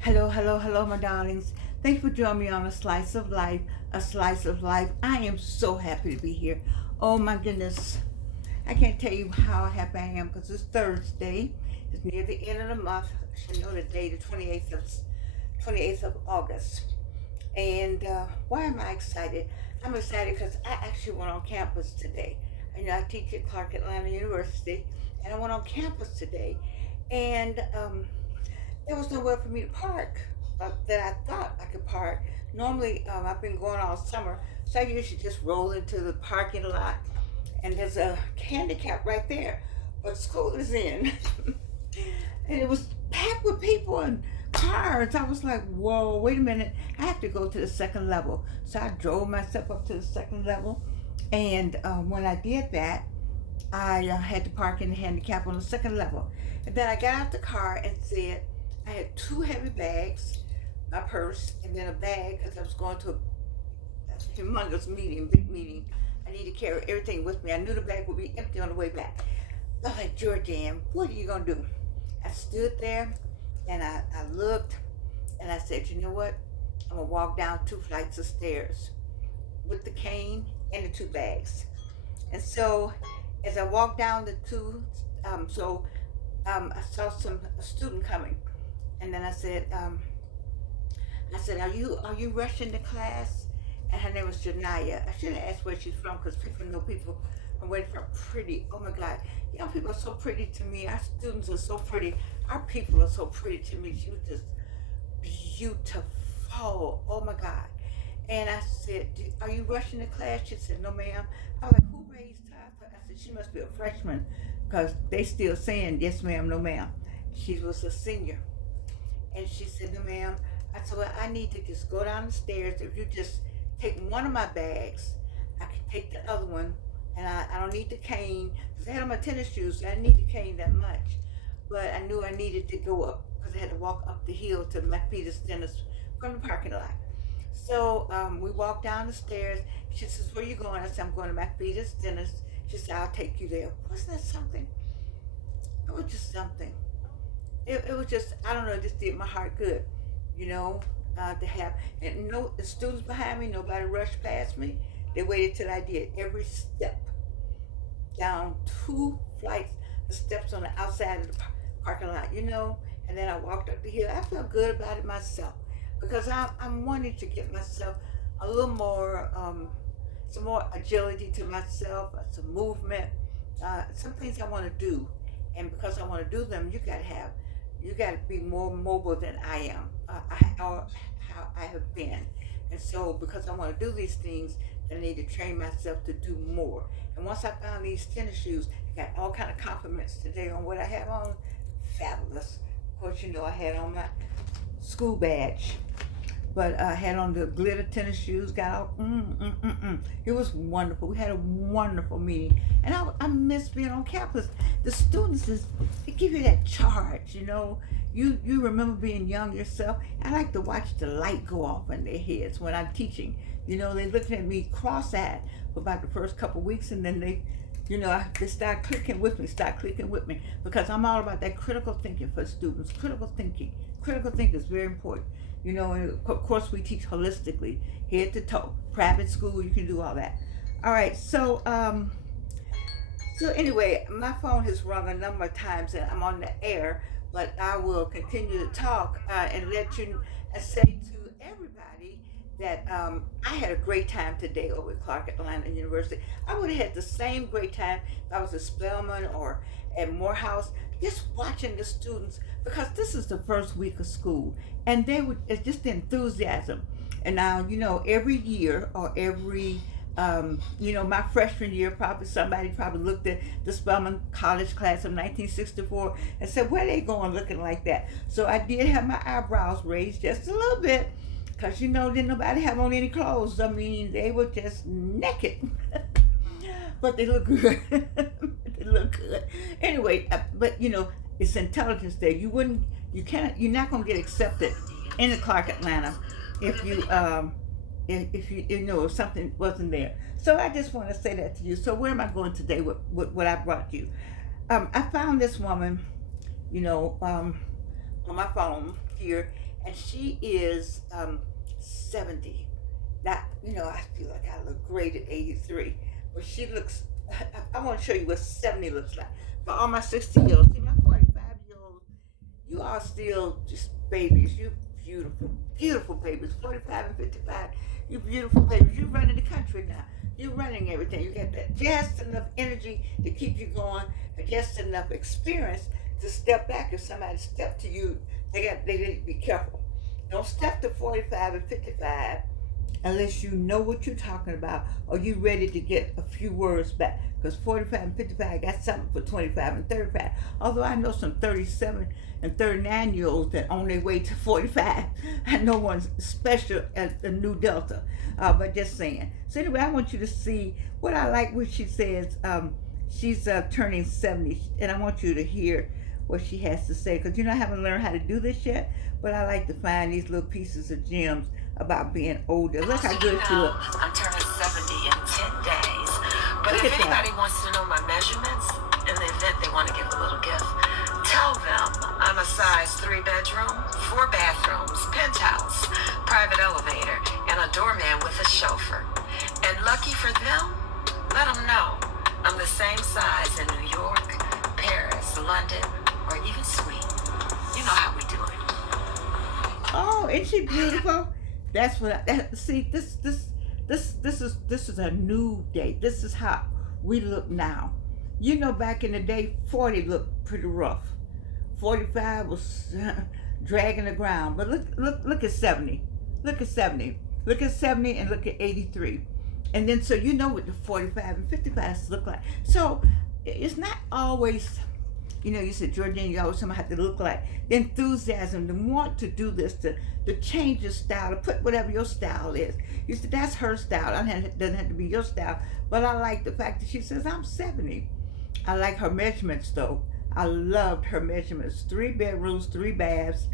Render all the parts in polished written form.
Hello, hello, hello, my darlings. Thanks for joining me on A Slice of Life, A Slice of Life. I am so happy to be here. Oh my goodness. I can't tell you how happy I am because it's Thursday. It's near the end of the month. I should know the day, the 28th of August. And why am I excited? I'm excited because I actually went on campus today. I teach at Clark Atlanta University, and I went on campus today. And there was nowhere for me to park that I thought I could park. Normally, I've been going all summer, so I usually just roll into the parking lot, and there's a handicap right there. But school is in, and it was packed with people and cars. I was like, whoa, wait a minute. I have to go to the second level. So I drove myself up to the second level, and when I did that, I had to park in the handicap on the second level. And then I got out the car and said, I had two heavy bags, my purse, and then a bag because I was going to a humongous meeting, big meeting. I need to carry everything with me. I knew the bag would be empty on the way back. I was like, Georgianne, what are you going to do? I stood there and I looked and I said, you know what? I'm going to walk down two flights of stairs with the cane and the two bags. And so as I walked down the two, I saw a student coming, and then I said, are you rushing to class? And her name was Janaya. I should have asked where she's from because people know people from where they're from. Pretty. Oh my God, young people are so pretty to me. Our students are so pretty. Our people are so pretty to me. She was just beautiful. Oh my God. And I said, are you rushing to class? She said, no, ma'am. I was like, who raised her? I said, she must be a freshman because they still saying, yes, ma'am, no, ma'am. She was a senior. And she said, no, ma'am. I said, well, I need to just go down the stairs. If you just take one of my bags, I can take the other one. And I don't need the cane because I had on my tennis shoes. So I didn't need the cane that much. But I knew I needed to go up because I had to walk up the hill to McPeter's Dentist from the parking lot. So we walked down the stairs. She says, where are you going? I said, I'm going to McPeter's Dentist. She said, I'll take you there. Wasn't that something? It was just something. It was just, I don't know, it just did my heart good, you know, to have, and no, the students behind me, nobody rushed past me. They waited till I did every step down two flights of steps on the outside of the parking lot, and then I walked up the hill. I felt good about it myself because I'm wanting to get myself a little more, some more agility to myself, some movement, some things I want to do. And because I want to do them, you got to be more mobile than I am, or how I have been. And so, because I want to do these things, I need to train myself to do more. And once I found these tennis shoes, I got all kind of compliments today on what I have on. Fabulous. Of course, I had on my school badge, but I had on the glitter tennis shoes. Got out. It was wonderful. We had a wonderful meeting, and I miss being on campus. The students they give you that charge. You remember being young yourself. I like to watch the light go off in their heads when I'm teaching. They looking at me cross-eyed for about the first couple of weeks, and then they start clicking with me, because I'm all about that critical thinking for students. Critical thinking is very important. And of course we teach holistically, head to toe. Private school, you can do all that. All right, so anyway, my phone has rung a number of times and I'm on the air, but I will continue to talk and let you say to everybody that I had a great time today over at Clark Atlanta University. I would have had the same great time if I was at Spelman or at Morehouse, just watching the students, because this is the first week of school and it's just the enthusiasm. And now, every year or every my freshman year, probably somebody probably looked at the Spelman College class of 1964 and said, "Where they going looking like that?" So I did have my eyebrows raised just a little bit, because didn't nobody have on any clothes. I mean, they were just naked, but they look good. They look good. Anyway, but it's intelligence there. You're not gonna get accepted in the Clark Atlanta if if something wasn't there. So I just want to say that to you. So where am I going today with what I brought you? I found this woman, on my phone here, and she is 70. Not, I feel like I look great at 83, but she looks. I want to show you what 70 looks like. For all my 60-year-olds, see my 45-year-olds, you are still just babies. You beautiful, beautiful babies. 45 and 55, you beautiful babies. You're running the country now. You're running everything. You got that just enough energy to keep you going, and just enough experience to step back. If somebody step to you, they need to be careful. Don't step to 45 and 55 unless you know what you're talking about or you ready to get a few words back. Because 45 and 55 got something for 25 and 35. Although I know some 37 and 39-year-olds that on their way to 45. I know one's special at the new Delta. But just saying. So anyway, I want you to see what I like what she says. She's turning 70, and I want you to hear what she has to say. Because I haven't learned how to do this yet, but I like to find these little pieces of gems about being older. Look how good she looks. I'm turning 70 in 10 days. But if anybody wants to know my measurements, in the event they want to give a little gift, tell them I'm a size 3 bedroom, 4 bathrooms, penthouse, private elevator, and a doorman with a chauffeur. And lucky for them, let them know I'm the same size in New York, Paris, London, or even Sweden. You know how we do it. Oh, isn't she beautiful? That's what see. This is a new day. This is how we look now. Back in the day, 40 looked pretty rough. 45 was dragging the ground. But look at 70. Look at 70. Look at 70 and look at 83. And then so what the 45 and 55 look like. So it's not always. You said, Jordan, you always have to look like the enthusiasm, to want to do this, to change your style, to put whatever your style is. You said, that's her style. It doesn't have to be your style. But I like the fact that she says, I'm 70. I like her measurements, though. I loved her measurements. 3 bedrooms, 3 baths,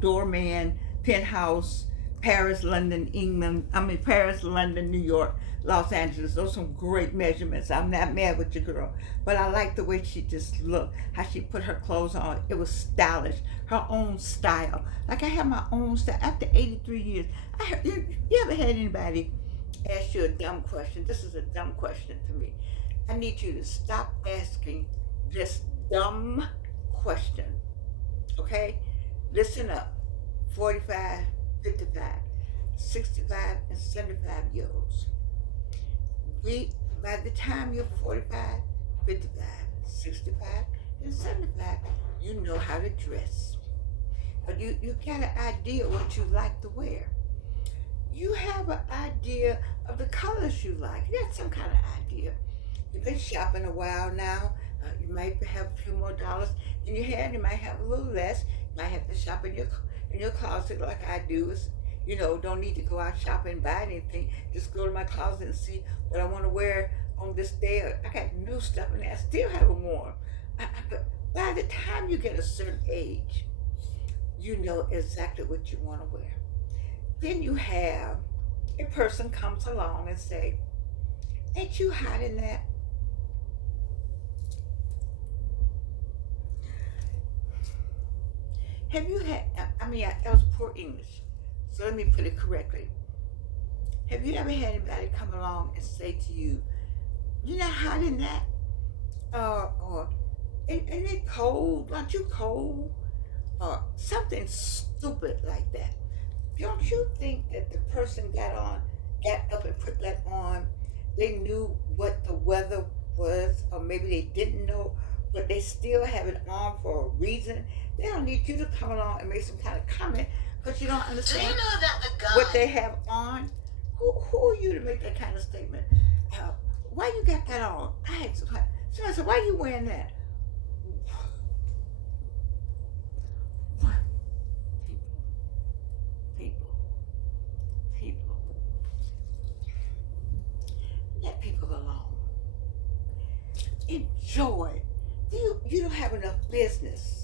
doorman, penthouse, Paris, London, New York, Los Angeles. Those are some great measurements. I'm not mad with your girl. But I like the way she just looked, how she put her clothes on. It was stylish, her own style. Like I have my own style. After 83 years, you ever had anybody ask you a dumb question? This is a dumb question to me. I need you to stop asking this dumb question. Okay? Listen up. 45, 55, 65, and 75-year-olds. By the time you're 45, 55, 65, and 75, you know how to dress. But you got an idea what you like to wear. You have an idea of the colors you like. You got some kind of idea. You've been shopping a while now. You might have a few more dollars in your hand. You might have a little less. You might have to shop in your closet like I do. Don't need to go out shopping and buy anything. Just go to my closet and see what I want to wear on this day. I got new stuff in there. I still haven't worn. But by the time you get a certain age, you know exactly what you want to wear. Then you have a person comes along and say, ain't you hot in that? Have you had, that was poor English, so let me put it correctly. Have you ever had anybody come along and say to you, you're not hot in that? Or ain't it cold? Aren't you cold? Or something stupid like that. Don't you think that the person got up and put that on, they knew what the weather was, or maybe they didn't know, but they still have it on for a reason? They don't need you to come along and make some kind of comment because you don't understand. Do you know that the guy what they have on? Who are you to make that kind of statement? Why you got that on? I asked somebody said, why are you wearing that? What? People. Let people alone. Enjoy. You don't have enough business.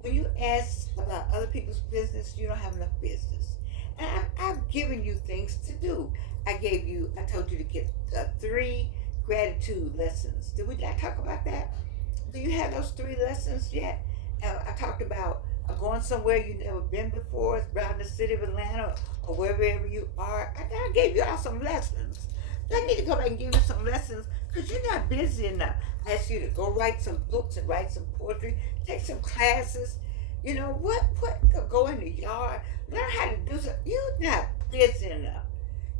When you ask about other people's business, you don't have enough business. And I've given you things to do. I told you to get 3 gratitude lessons. Did I talk about that? Do you have those 3 lessons yet? I talked about or going somewhere you never been before, around the city of Atlanta or wherever you are. I gave you all some lessons. I need to go back and give you some lessons because you're not busy enough. I asked you to go write some books and write some poetry, take some classes. You know what? Go in the yard, learn how to do something. You're not busy enough.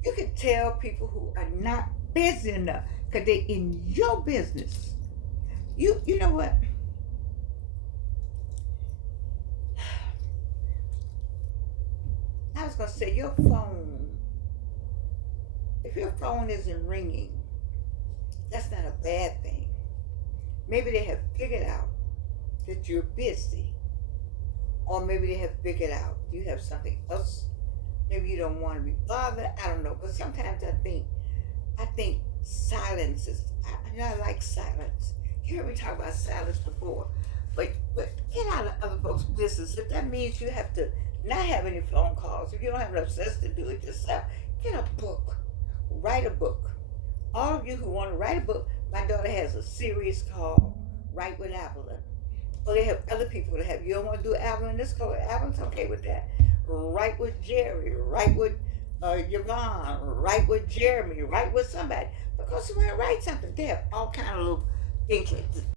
You can tell people who are not busy enough because they're in your business. You know what? I was gonna say your phone. If your phone isn't ringing, that's not a bad thing. Maybe they have figured out that you're busy, or maybe they have figured out you have something else. Maybe you don't want to be bothered. I don't know. But sometimes I think silence is. I like silence. You heard me talk about silence before, but get out of other folks' business. If that means you have to not have any phone calls, if you don't have enough sense to do it yourself, get a book, write a book. All of you who want to write a book, my daughter has a series called Write with Evelyn. Well, they have other people that have. You don't want to do Evelyn? This called Evelyn's okay with that. Write with Jerry. Write with Yvonne. Write with Jeremy. Write with somebody. But go somewhere and write something. They have all kind of little things